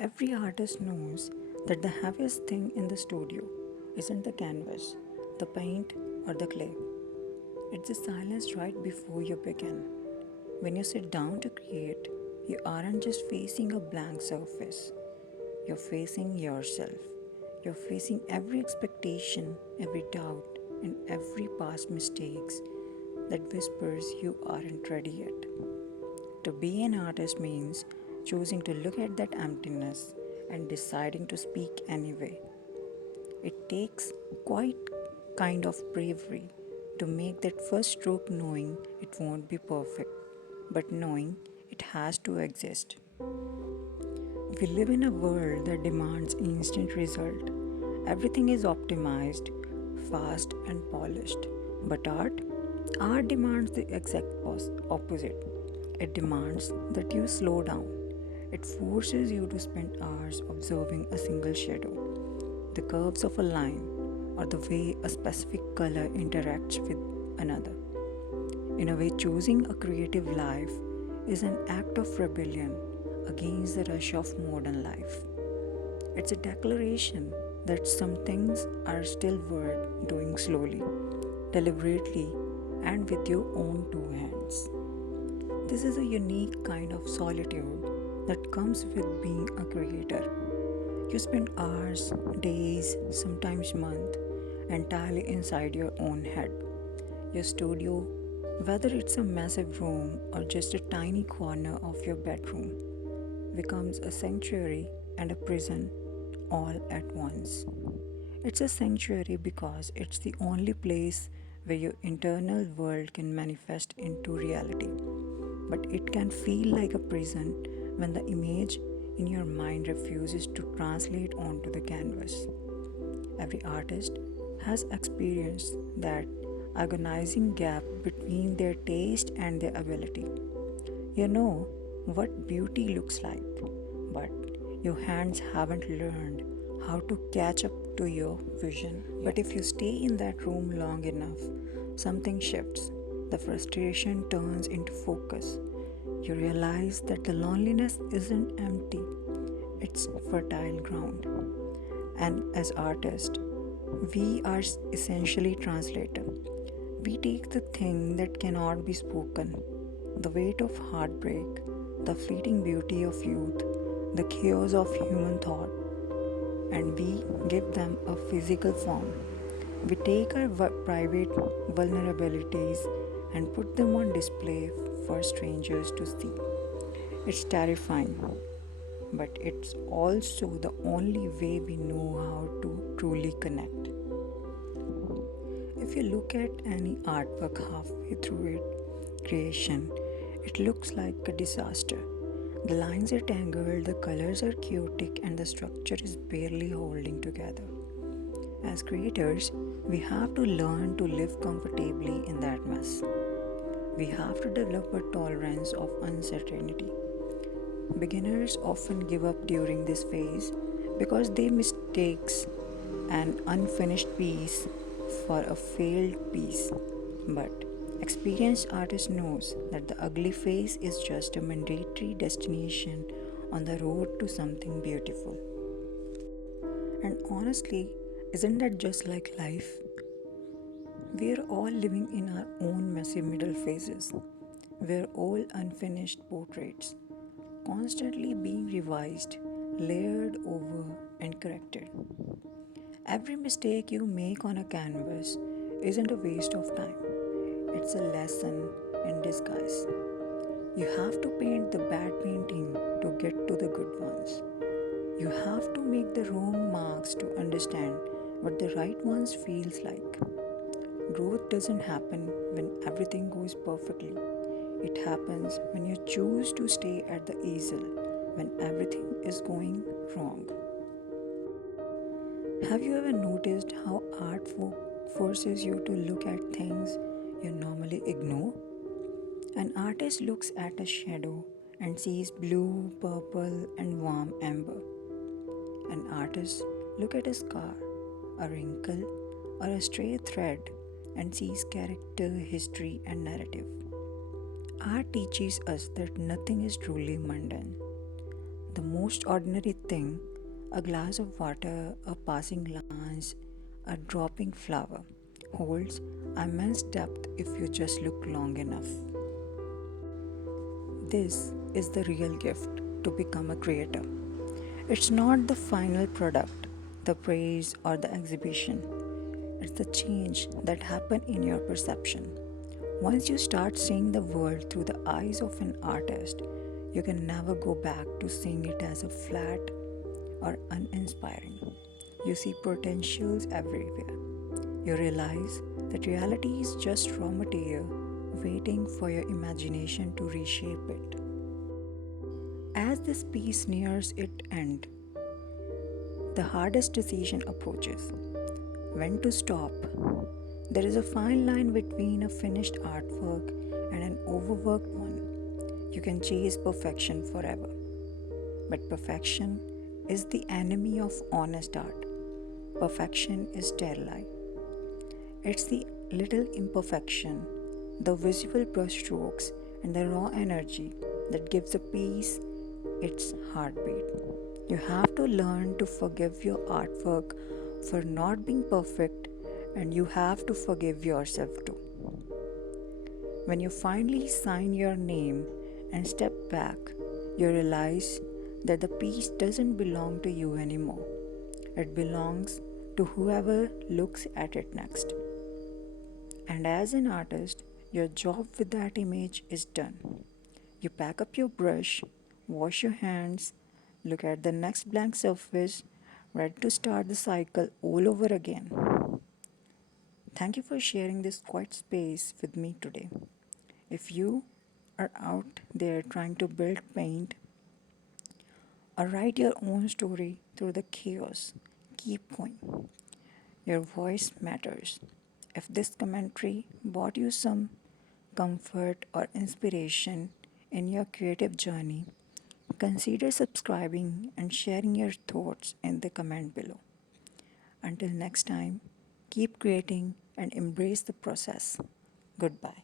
Every artist knows that the heaviest thing in the studio isn't the canvas, the paint, or the clay. It's the silence right before you begin. When you sit down to create, you aren't just facing a blank surface, you're facing yourself. You're facing every expectation, every doubt, and every past mistakes that whispers you aren't ready yet. To be an artist means choosing to look at that emptiness and deciding to speak anyway. It takes quite kind of bravery to make that first stroke knowing it won't be perfect, but knowing it has to exist. We live in a world that demands instant result. Everything is optimized, fast and polished. But art demands the exact opposite. It demands that you slow down. It forces you to spend hours observing a single shadow, the curves of a line, or the way a specific color interacts with another. In a way, choosing a creative life is an act of rebellion against the rush of modern life. It's a declaration that some things are still worth doing slowly, deliberately, and with your own two hands. This is a unique kind of solitude that comes with being a creator. You spend hours, days, sometimes months entirely inside your own head. Your studio, whether it's a massive room or just a tiny corner of your bedroom, becomes a sanctuary and a prison all at once. It's a sanctuary because it's the only place where your internal world can manifest into reality. But it can feel like a prison when the image in your mind refuses to translate onto the canvas. Every artist has experienced that agonizing gap between their taste and their ability. You know what beauty looks like, but your hands haven't learned how to catch up to your vision. But if you stay in that room long enough, something shifts. The frustration turns into focus. You realize that the loneliness isn't empty, it's fertile ground. And as artists, we are essentially translator. We take the thing that cannot be spoken, the weight of heartbreak, the fleeting beauty of youth, the chaos of human thought, and we give them a physical form. We take our private vulnerabilities and put them on display for strangers to see. It's terrifying, but it's also the only way we know how to truly connect. If you look at any artwork halfway through its creation, it looks like a disaster. The lines are tangled, the colors are chaotic, and the structure is barely holding together. As creators, we have to learn to live comfortably in that mess. We have to develop a tolerance of uncertainty. Beginners often give up during this phase because they mistakes an unfinished piece for a failed piece. But experienced artist knows that the ugly phase is just a mandatory destination on the road to something beautiful. And honestly, isn't that just like life? We're all living in our own messy middle phases. We're all unfinished portraits, constantly being revised, layered over, and corrected. Every mistake you make on a canvas isn't a waste of time, it's a lesson in disguise. You have to paint the bad painting to get to the good ones. You have to make the wrong marks to understand what the right ones feels like. Growth doesn't happen when everything goes perfectly. It happens when you choose to stay at the easel when everything is going wrong. Have you ever noticed how art forces you to look at things you normally ignore? An artist looks at a shadow and sees blue, purple, and warm amber. An artist looks at a scar, a wrinkle, or a stray thread and sees character, history, and narrative. Art teaches us that nothing is truly mundane. The most most ordinary thing, a glass of water, a passing glance, a dropping flower, holds immense depth if you just look long enough. This is the real gift to become a creator. It's not the final product, the praise, or the exhibition. It's the change that happens in your perception. Once you start seeing the world through the eyes of an artist, you can never go back to seeing it as a flat or uninspiring. You see potentials everywhere. You realize that reality is just raw material waiting for your imagination to reshape it. As this piece nears its end, the hardest decision approaches: when to stop. There is a fine line between a finished artwork and an overworked one. You can chase perfection forever, but perfection is the enemy of honest art. Perfection is sterile. It's the little imperfection, the visual brushstrokes, and the raw energy that gives a piece its heartbeat. You have to learn to forgive your artwork for not being perfect, and you have to forgive yourself too. When you finally sign your name and step back, you realize that the piece doesn't belong to you anymore. It belongs to whoever looks at it next. And as an artist, your job with that image is done. You pack up your brush, wash your hands, look at the next blank surface, ready to start the cycle all over again. Thank you for sharing this quiet space with me today. If you are out there trying to build paint or write your own story through the chaos, keep going. Your voice matters. If this commentary brought you some comfort or inspiration in your creative journey, consider subscribing and sharing your thoughts in the comment below. Until next time, keep creating and embrace the process. Goodbye.